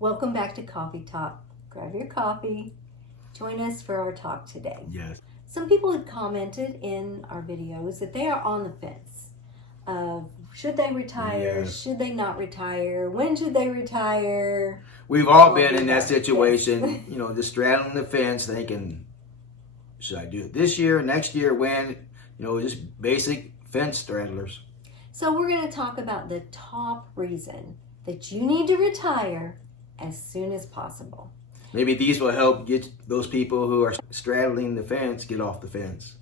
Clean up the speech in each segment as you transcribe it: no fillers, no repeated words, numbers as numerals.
Welcome back to Coffee Talk. Grab your coffee. Join us for our talk today. Yes. Some people had commented in our videos that they are on the fence of should they retire, Yes. should they not retire, when should they retire. We've all been in that situation, just straddling the fence thinking, should I do it this year, next year, when? Just basic fence straddlers. So we're going to talk about the top reason that you need to retire as soon as possible. Maybe these will help get those people who are straddling the fence get off the fence.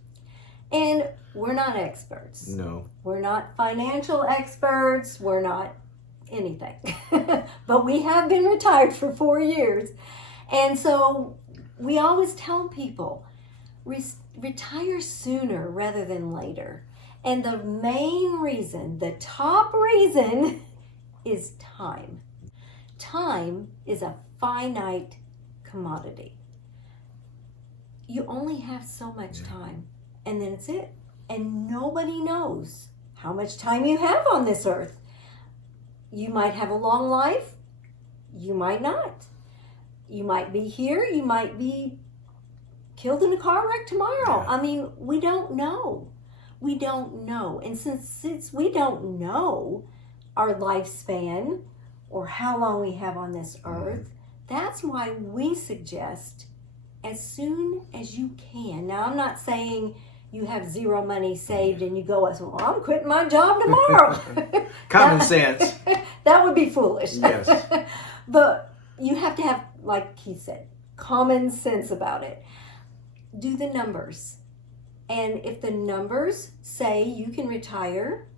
And we're not experts. No. We're not financial experts. We're not anything. But we have been retired for 4 years. And so we always tell people, retire sooner rather than later. And the main reason, the top reason, is time. Time is a finite commodity. You only have so much time, and then it's it. And nobody knows how much time you have on this earth. You might have a long life, you might not. You might be here, you might be killed in a car wreck tomorrow. I mean, we don't know. We don't know. And since we don't know our lifespan or how long we have on this earth, that's why we suggest as soon as you can. Now, I'm not saying you have zero money saved and you go, well, I'm quitting my job tomorrow. Common sense. That would be foolish. Yes. But you have to have, like he said, common sense about it. Do the numbers. And if the numbers say you can retire,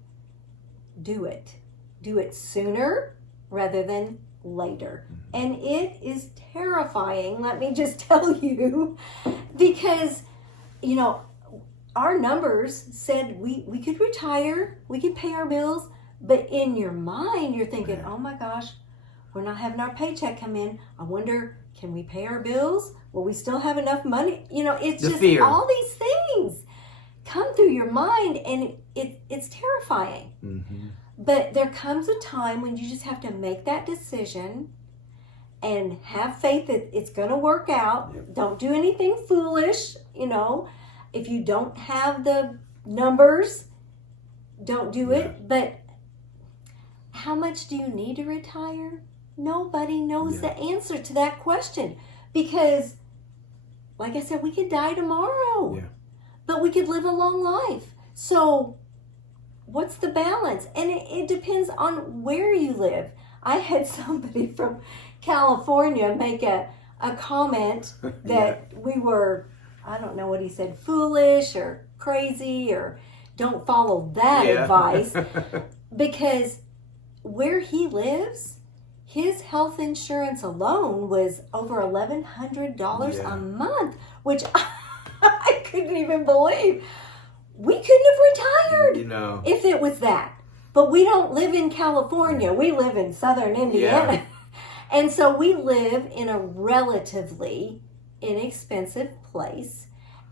do it. Do it sooner rather than later. And it is terrifying, let me just tell you, because, our numbers said we could retire, we could pay our bills, but in your mind, you're thinking, oh my gosh, we're not having our paycheck come in. I wonder, can we pay our bills? Will we still have enough money? It's just fear. All these things come through your mind, and it's terrifying. Mm-hmm. But there comes a time when you just have to make that decision and have faith that it's going to work out. Yep. Don't do anything foolish, If you don't have the numbers, don't do it. But how much do you need to retire? Nobody knows the answer to that question. Because, like I said, we could die tomorrow. Yeah. But we could live a long life. So what's the balance? And it depends on where you live. I had somebody from California make a comment that we were, I don't know what he said, foolish or crazy or don't follow that advice. Because where he lives, his health insurance alone was over $1,100 a month, which I couldn't even believe. We couldn't have retired if it was that. But we don't live in California. We live in southern Indiana. Yeah. And so we live in a relatively inexpensive place.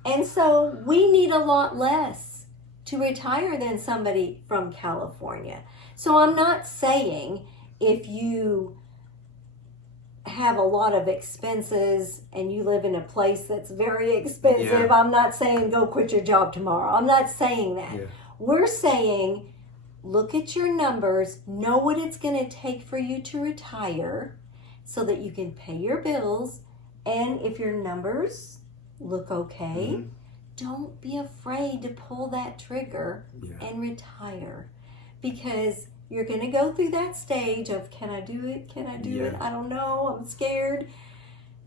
And so we need a lot less to retire than somebody from California. So I'm not saying if you have a lot of expenses and you live in a place that's very expensive, I'm not saying go quit your job tomorrow. I'm not saying that. Yeah. We're saying look at your numbers, know what it's going to take for you to retire so that you can pay your bills. And if your numbers look okay, don't be afraid to pull that trigger and retire. Because you're going to go through that stage of, can I do it? Can I do it? I don't know. I'm scared.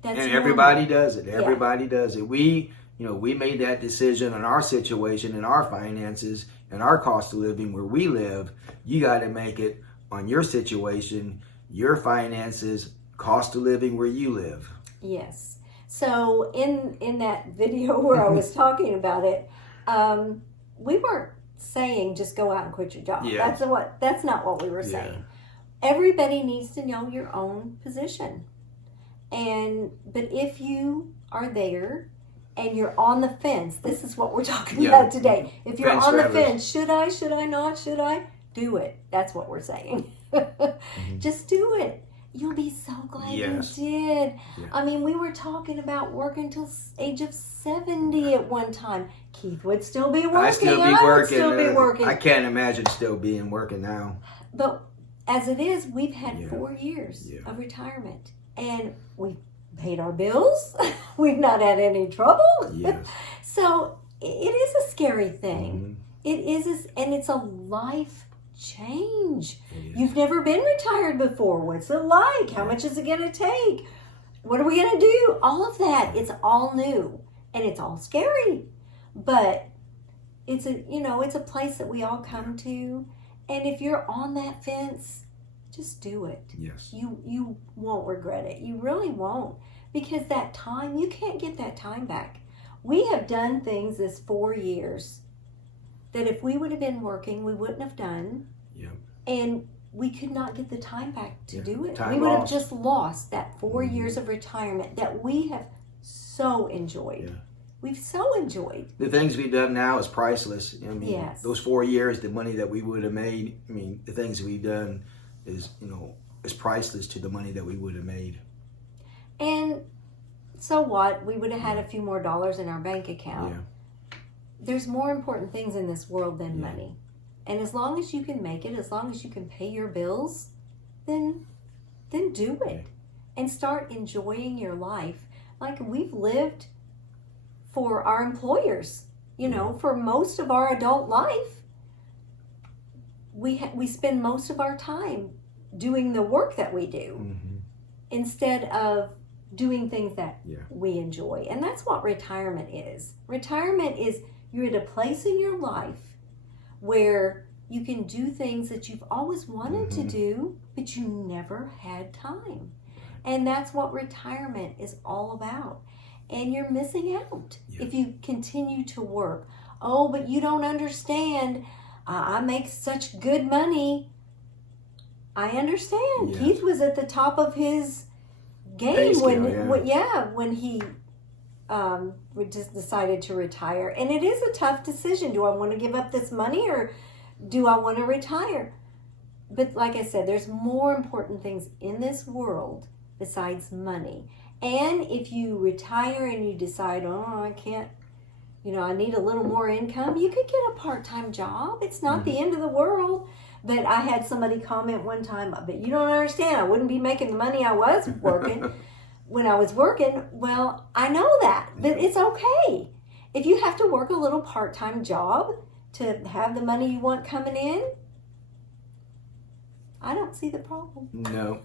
And everybody does it. Everybody does it. We made that decision in our situation, in our finances, and our cost of living where we live. You got to make it on your situation, your finances, cost of living where you live. Yes. So in that video where I was talking about it, we weren't saying just go out and quit your job. That's not what we were saying. Everybody needs to know your own position. But if you are there and you're on the fence, this is what we're talking about today. If you're on the fence, should I not, should I? Do it. That's what we're saying. Just do it. You'll be so glad Yes. you did. Yeah. I mean, we were talking about working till age of 70 at one time. Keith would still be working. I still be I would working. still be working. I can't imagine still working now. But as it is, we've had Yeah. 4 years Yeah. of retirement. And we've paid our bills. We've not had any trouble. Yes. So it is a scary thing. Mhm. It is, and it's a life change. It is. You've never been retired before. What's it like? How much is it going to take? What are we going to do? All of that. It's all new and it's all scary. But it's a place that we all come to. And if you're on that fence, just do it. Yes. You won't regret it. You really won't. Because that time, you can't get that time back. We have done things this 4 years that if we would have been working, we wouldn't have done. Yep. And we could not get the time back to do it. Time We would have lost. just lost that 4 Mhm. years of retirement that we have so enjoyed. Yeah. We've so enjoyed. The things we've done now is priceless. I mean, Yes. those 4 years, the money that we would have made, I mean, the things we've done is priceless to the money that we would have made. And so what? We would have had a few more dollars in our bank account. Yeah. There's more important things in this world than Yeah. money. And as long as you can make it, as long as you can pay your bills, then do it. And start enjoying your life. Like we've lived for our employers, for most of our adult life. We spend most of our time doing the work that we do Mm-hmm. instead of doing things that Yeah. we enjoy. And that's what retirement is. Retirement is you're at a place in your life where you can do things that you've always wanted to Mhm. do, but you never had time. And that's what retirement is all about. And you're missing out Yeah. if you continue to work. Oh, but you don't understand. I make such good money. I understand. Yeah. Keith was at the top of his Pay game scale, when he just decided to retire. And it is a tough decision. Do I want to give up this money or do I want to retire? But like I said, there's more important things in this world besides money. And if you retire and you decide, oh, I can't, I need a little more income, you could get a part-time job. It's not the end of the world. But I had somebody comment one time, but you don't understand. I wouldn't be making the money I was working when I was working. Well, I know that, but it's okay. If you have to work a little part-time job to have the money you want coming in, I don't see the problem. No.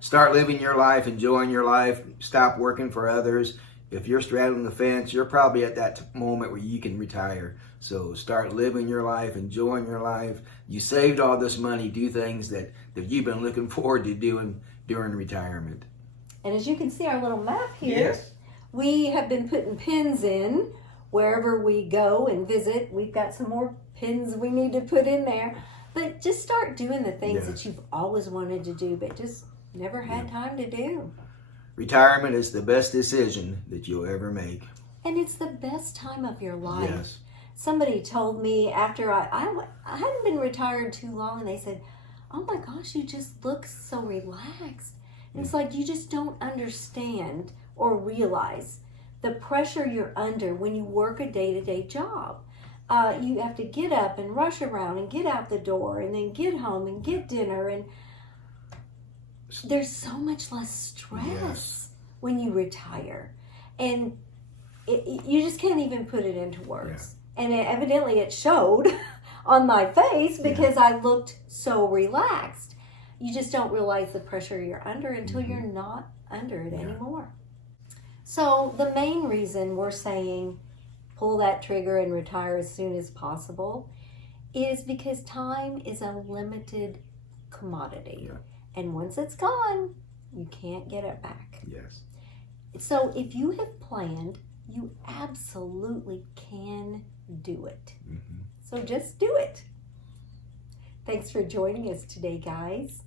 Start living your life, enjoying your life. Stop working for others. If you're straddling the fence, you're probably at that moment where you can retire. So start living your life, enjoying your life. You saved all this money. Do things that you've been looking forward to doing during retirement. And as you can see our little map here, Yes. we have been putting pins in wherever we go and visit. We've got some more pins we need to put in there. But just start doing the things that you've always wanted to do, but just never had time to do. Retirement is the best decision that you'll ever make. And it's the best time of your life. Yes. Somebody told me after I hadn't been retired too long, and they said, oh my gosh, you just look so relaxed. And it's like you just don't understand or realize the pressure you're under when you work a day-to-day job. You have to get up and rush around and get out the door and then get home and get dinner. And there's so much less stress when you retire. And you just can't even put it into words. And evidently it showed on my face because I looked so relaxed. You just don't realize the pressure you're under until you're not under it anymore. So the main reason we're saying pull that trigger and retire as soon as possible is because time is a limited commodity. Yeah. And once it's gone, you can't get it back. Yes. So if you have planned, you absolutely can do it. Mm-hmm. So just do it. Thanks for joining us today, guys.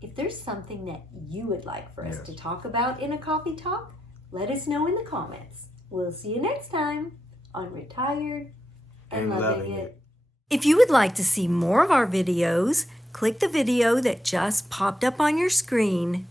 If there's something that you would like for us to talk about in a coffee talk, let us know in the comments. We'll see you next time on Retired and Loving It. If you would like to see more of our videos, click the video that just popped up on your screen